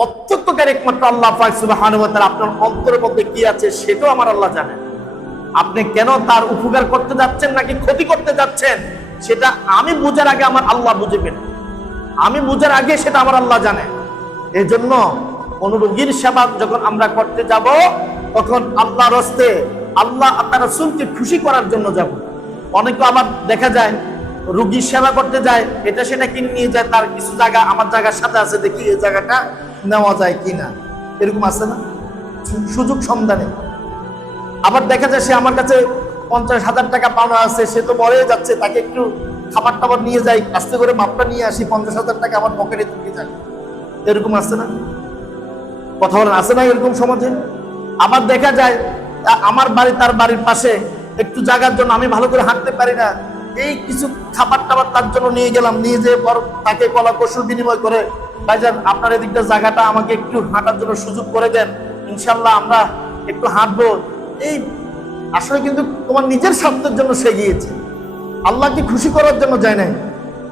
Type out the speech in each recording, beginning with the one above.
প্রত্যক্ষকারী একমাত্র আল্লাহ পাক সুবহানাহু ওয়া তাআলা। আপনার অন্তরের মধ্যে কি আছে সেটাও আমার আল্লাহ জানেন। আপনি কেন তার উপকার করতে যাচ্ছেন নাকি ক্ষতি করতে যাচ্ছেন সেটা আমি বুঝার আগে আমার আল্লাহ বুঝবেন, আমি বুঝার আগে সেটা আমার আল্লাহ জানে। এই জন্য কোন রোগীর সেবা যখন আমরা করতে যাব তখন আল্লাহর হস্তে আল্লাহ তার রাসূলকে খুশি করার জন্য যাব। অনেকে আবার দেখা যায় রোগীর সেবা করতে যায়, এটা সেটা কিনে নিয়ে যায়, তার কিছু জায়গা আমার জায়গার সাথে আছে, দেখি এই জায়গাটা নেওয়া যায় কিনা, এরকম আছে না সুযোগ সন্ধানে। আবার দেখা যায় সে আমার কাছে 50,000 টাকা পাওনা আছে, সে তো মরে যাচ্ছে, তাকে একটু খাবার টাবার নিয়ে যাই, আস্তে করে মাপটা নিয়ে আসি, 50,000 টাকা আমার পকেটে তুলে যায়, এরকম আছে না? কথা বলেন, আছে না এরকম সমাজে? আবার দেখা যায় আমার বাড়ি তার বাড়ির পাশে, একটু জায়গার জন্য আমি ভালো করে হাঁটতে পারি না, এই কিছু খাবার টাবার তার জন্য নিয়ে গেলাম, নিয়ে যেয়ে পর তাকে কলা কৌশল বিনিময় করে, ভাইজান আপনার এদিকটা জায়গাটা আমাকে একটু হাঁটার জন্য সুযোগ করে দেন, ইনশাল্লাহ আমরা একটু হাঁটবো। এই আসলে কিন্তু তোমার নিজের স্বার্থের জন্য সে গিয়েছে, আল্লাহকে খুশি করার জন্য যায় নাই।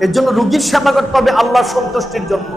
এর জন্য রোগীর সেবা করতে হবে আল্লাহর সন্তুষ্টির জন্য।